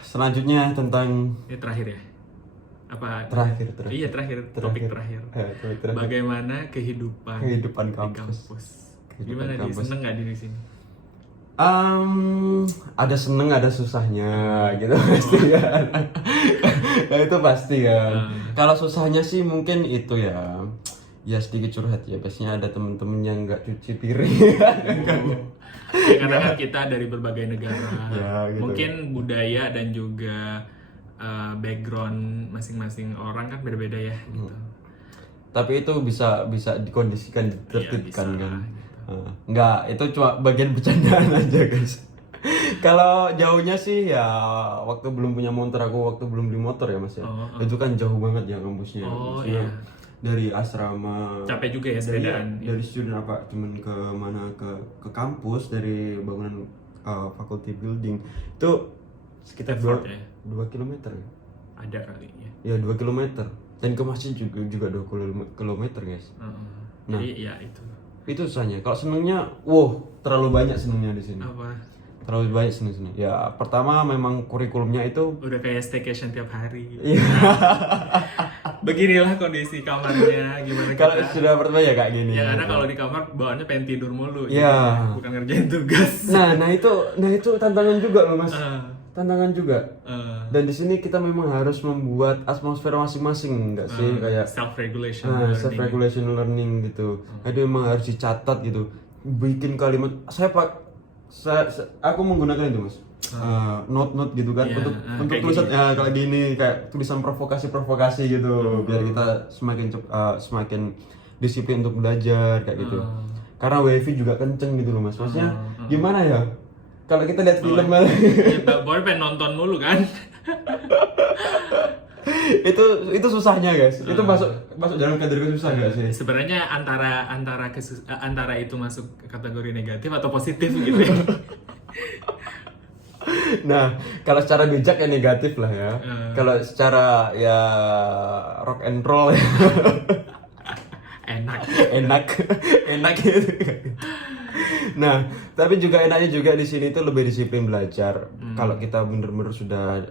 Selanjutnya tentang Ini terakhir ya? Apa? terakhir. Iya terakhir. Topik terakhir. Topik terakhir. Bagaimana kehidupan Kehidupan di kampus. Kehidupan Gimana kampus. Seneng nggak di sini? Ada seneng ada susahnya gitu pasti ya. Ya itu pasti kan. Kalau susahnya sih mungkin itu ya. Ya sedikit curhat ya. Biasanya ada temen-temen yang nggak cuci piring. Ya, karena kan kita dari berbagai negara, Ya, gitu. mungkin budaya dan juga background masing-masing orang kan berbeda ya gitu. Tapi itu bisa dikondisikan, ditertibkan bisa, kan. gitu. Enggak, itu cuma bagian bercandaan aja guys. Kalau jauhnya sih ya waktu belum punya motor, waktu belum beli motor ya mas ya. Itu kan jauh banget ya kampusnya. Oh, Maksudnya iya. dari asrama. Capek juga ya sepedaan. Dari student apartemen ke mana ke kampus dari bangunan faculty building itu sekitar Effort ya? 2 kilometer ya. Ada kali ya. Ya 2 kilometer dan ke masjid juga 2 kilometer guys. Jadi ya itu. Itu susahnya. Kalau senengnya, wow, terlalu banyak senengnya di sini. Apa? Terlalu banyak seneng. Ya pertama memang kurikulumnya itu. Udah kayak staycation tiap hari. Iya. Beginilah kondisi kamarnya, gimana Kalau kita. sudah pertama ya kayak gini. Ya karena kalau di kamar bawaannya pengen tidur mulu. Iya. Jadi bukan ngerjain tugas. Nah itu tantangan juga loh mas. Ah. Tantangan juga. Dan di sini kita memang harus membuat atmosfer masing-masing, enggak sih kayak Self regulation. self regulation learning gitu. Itu memang harus dicatat gitu. Bikin kalimat aku menggunakan itu mas. Note gitu kan Iya, untuk kayak tulisan gini. ya kayak gini kayak tulisan provokasi gitu biar kita semakin disiplin untuk belajar kayak gitu. Karena wifi juga kenceng gitu loh mas. Maksudnya gimana ya? Kalau kita lihat film Ya, boy pengen nonton mulu kan. itu susahnya guys. Itu masuk dalam kategori susah gak sih? Sebenarnya antara itu masuk kategori negatif atau positif gitu ya. Nah, kalau secara bijak ya negatif lah ya. Kalau secara ya rock and roll ya Enak. enak gitu. Nah, tapi juga enaknya juga di sini itu lebih disiplin belajar. Kalau kita bener-bener sudah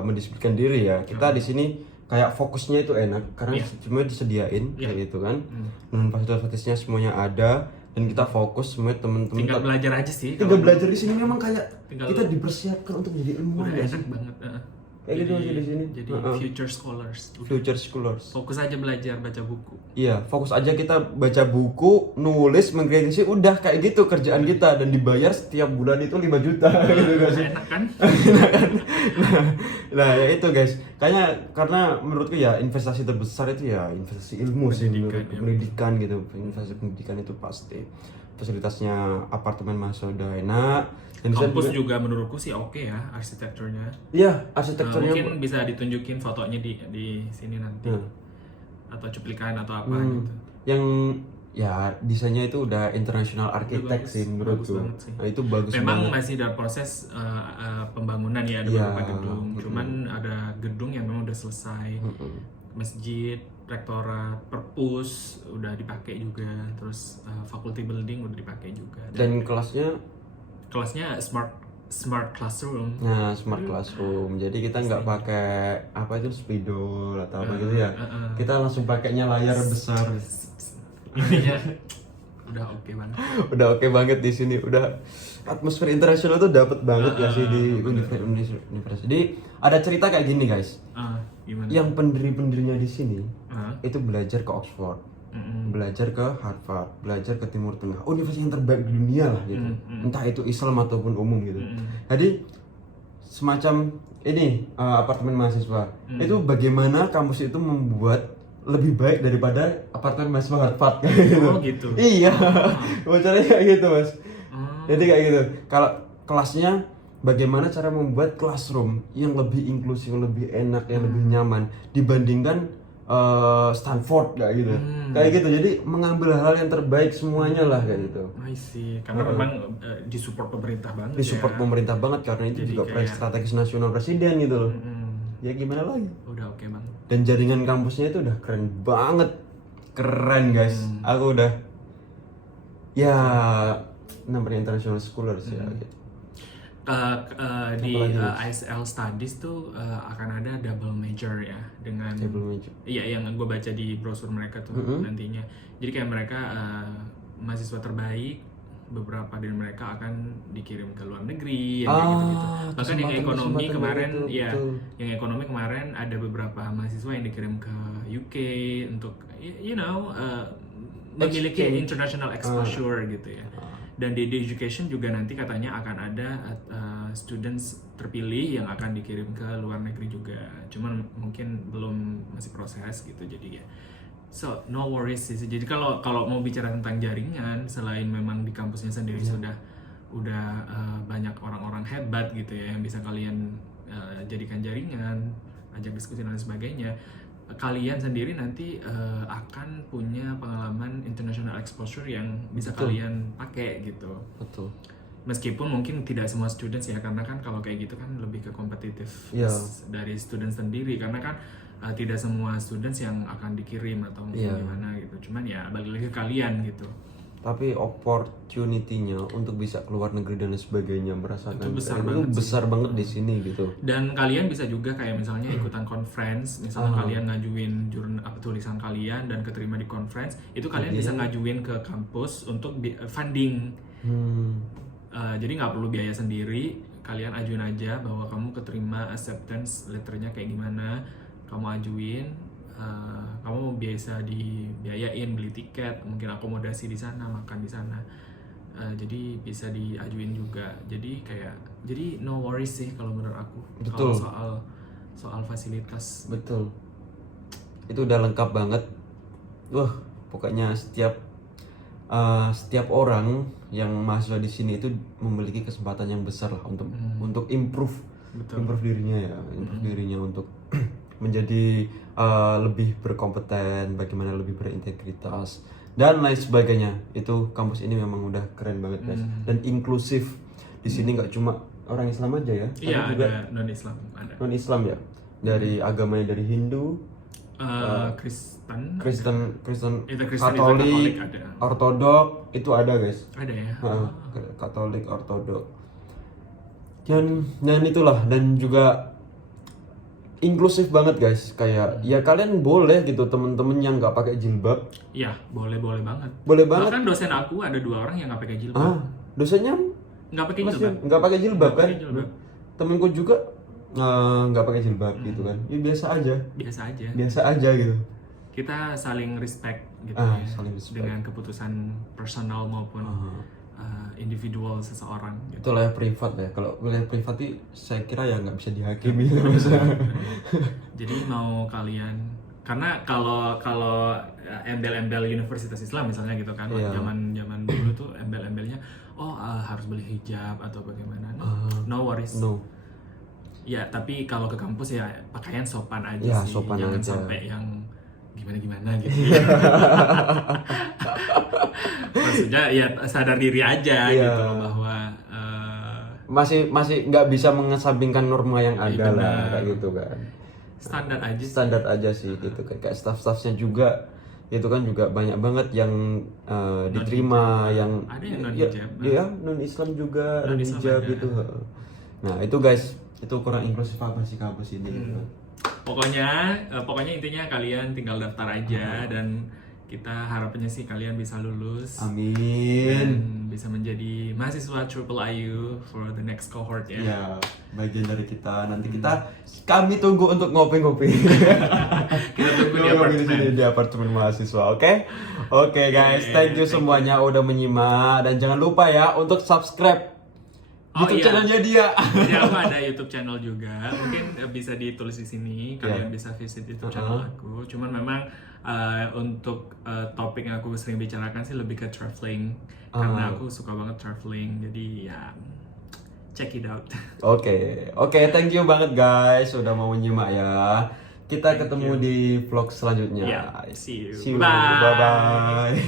mendisiplinkan diri ya, kita di sini kayak fokusnya itu enak karena semuanya disediain kayak gitu kan. Dan fasilitas-fasilitasnya semuanya ada dan kita fokus semua teman-teman. Tinggal belajar aja sih. Tinggal belajar di sini memang kayak Tinggal- kita dipersiapkan untuk jadi ilmuwan Udah ya enak sih. banget. Kayak gitu aja di sini. Jadi future scholars. Future scholars. Fokus aja belajar baca buku. Iya, fokus aja kita baca buku, nulis, mengkritisi, udah kayak gitu kerjaan kita dan dibayar setiap bulan itu 5 juta gitu gak sih? Enak kan? Nah, ya itu guys. Kayaknya karena menurutku ya investasi terbesar itu ya investasi ilmu sih menurutku. Pendidikan gitu. Investasi pendidikan itu pasti. Fasilitasnya apartemen mahasiswa udah enak. Dan bisa Kampus juga menurutku sih oke ya arsitekturnya. Iya, arsitekturnya Mungkin bisa ditunjukin fotonya di sini nanti. Atau cuplikan atau apa gitu. yang ya desainnya itu udah international architect bagus, sih menurutku. bagus banget sih. Nah, itu bagus Memang banget. masih dalam proses pembangunan ya ada Iya, beberapa gedung. Cuman ada gedung yang memang udah selesai. Masjid, rektorat, perpus udah dipakai juga. Terus faculty building udah dipakai juga. Dan Kelasnya smart classroom. nah smart classroom. Jadi kita nggak pakai apa itu spidol atau apa gitu ya. Kita langsung pakainya layar besar. Intinya udah oke banget. Udah oke banget di sini. Udah atmosfer internasional tuh dapat banget ya sih di universitas. Jadi ada cerita kayak gini guys. Gimana? Yang pendiri-pendirinya di sini Ah. itu belajar ke Oxford, belajar ke Harvard, belajar ke Timur Tengah, universitas yang terbaik di dunia lah gitu. Entah itu Islam ataupun umum gitu. Jadi semacam ini apartemen mahasiswa. Itu bagaimana kampus itu membuat lebih baik daripada apartemen mahasiswa Harvard gitu. Oh gitu. Iya, bocornya kayak gitu mas. Jadi kayak gitu. Kalau kelasnya bagaimana cara membuat classroom yang lebih inklusif, yang lebih enak, yang lebih nyaman dibandingkan Stanford kayak gitu. Kayak gitu. Jadi mengambil hal yang terbaik semuanya lah kayak gitu. I see. Karena memang disupport pemerintah banget. Disupport pemerintah banget karena itu Jadi juga proyek strategis nasional presiden gitu loh. Ya gimana lagi? Udah oke banget. Dan jaringan kampusnya itu udah keren banget. Keren guys. Aku udah ya namanya international scholars ya gitu. Di Apalagi? ISL Studies tuh akan ada double major ya dengan Double major. iya yang gue baca di brosur mereka tuh nantinya. Jadi kayak mereka mahasiswa terbaik beberapa dari mereka akan dikirim ke luar negeri yang kayak gitu-gitu. Bahkan yang ekonomi kesempatan kemarin itu, ya, betul. yang ekonomi kemarin ada beberapa mahasiswa yang dikirim ke UK untuk memiliki Exchange. international exposure gitu ya. Dan di education juga nanti katanya akan ada students terpilih yang akan dikirim ke luar negeri juga. Cuman mungkin belum masih proses gitu jadi ya. So no worries sih. Jadi kalau mau bicara tentang jaringan selain memang di kampusnya sendiri udah banyak orang-orang hebat gitu ya yang bisa kalian jadikan jaringan, ajak diskusi dan sebagainya. Kalian sendiri nanti akan punya pengalaman international exposure yang bisa kalian pakai gitu. Betul. Meskipun mungkin tidak semua students ya, karena kan kalau kayak gitu kan lebih ke kompetitif dari students sendiri, karena kan tidak semua students yang akan dikirim atau mungkin gimana gitu. Cuman ya balik lagi ke kalian gitu. Tapi opportunity-nya untuk bisa keluar negeri dan sebagainya merasakan Itu besar banget di sini gitu. Dan kalian bisa juga kayak misalnya ikutan conference, misalnya kalian ngajuin tulisan kalian dan keterima di conference, itu kalian bisa ngajuin ke kampus untuk funding. Jadi nggak perlu biaya sendiri, kalian ajuin aja bahwa kamu keterima acceptance letternya kayak gimana, kamu ajuin. Kamu biasa dibiayain beli tiket, mungkin akomodasi di sana, makan di sana, jadi bisa diajuin juga. Jadi no worries sih kalau menurut aku. Betul. Kalau soal fasilitas. Betul. Itu udah lengkap banget. Wah, pokoknya setiap orang yang mahasiswa di sini itu memiliki kesempatan yang besar lah untuk improve dirinya untuk menjadi lebih berkompeten, bagaimana lebih berintegritas dan lain sebagainya. Itu kampus ini memang udah keren banget guys, dan inklusif. Di sini nggak cuma orang Islam aja ya, Iya, juga ada non-Islam, ada non-Islam ya, dari agamanya dari Hindu, Kristen, Katolik, ada. Ortodok itu ada guys. Ada ya. Katolik, Ortodok. Dan itulah, dan juga inklusif banget guys. Kayak ya kalian boleh gitu, temen-temen yang nggak pakai jilbab. Iya, boleh banget. Boleh banget. Bahkan dosen aku ada 2 orang yang nggak pakai jilbab. Dosennya Nggak pakai jilbab. nggak pakai jilbab kan? pakai jilbab. Temenku juga nggak pakai jilbab gitu kan. Ya biasa aja. Biasa aja gitu. Kita saling respect gitu saling respect. dengan keputusan personal maupun individual seseorang gitu. Itu wilayah privat ya. Kalau wilayah privat itu saya kira ya nggak bisa dihakimi. Jadi mau kalian, karena kalau embel-embel Universitas Islam misalnya gitu kan, zaman dulu tuh embel-embelnya harus beli hijab atau bagaimana. No worries. No. Ya, tapi kalau ke kampus ya pakaian sopan aja Ya, sih. sopan Jangan aja. sampai yang gimana gitu. Maksudnya ya sadar diri aja gitu loh, bahwa masih nggak bisa mengesampingkan norma yang ada lah benar. kayak gitu kan. Standar aja sih gitu kan. Kayak staff-staffnya juga itu kan juga banyak banget yang diterima, yang ada yang non-hijab. Ya, non-Islam juga, Non-Islam non-hijab ada. gitu. Nah, itu guys, itu kurang inklusif apa sih kampus ini gitu. Pokoknya intinya kalian tinggal daftar aja, dan kita harapannya sih kalian bisa lulus. Amin. Dan bisa menjadi mahasiswa Triple IU for the next cohort ya. Ya, bagian dari kita. Nanti kami tunggu untuk ngopi-ngopi. Kita tunggu di Ngopi apartemen. di sini di apartemen mahasiswa, oke? Oke guys, thank you semuanya udah menyimak, dan jangan lupa ya untuk subscribe YouTube channelnya dia. Jadi aku ada YouTube channel juga. Mungkin bisa ditulis di sini. Kalian bisa visit YouTube channel aku. Cuman memang untuk topik yang aku sering bicarakan sih lebih ke traveling. Karena aku suka banget traveling. Jadi ya check it out. Oke, thank you banget guys udah mau menyimak ya. Kita ketemu di vlog selanjutnya. Yeah, see you. Bye bye.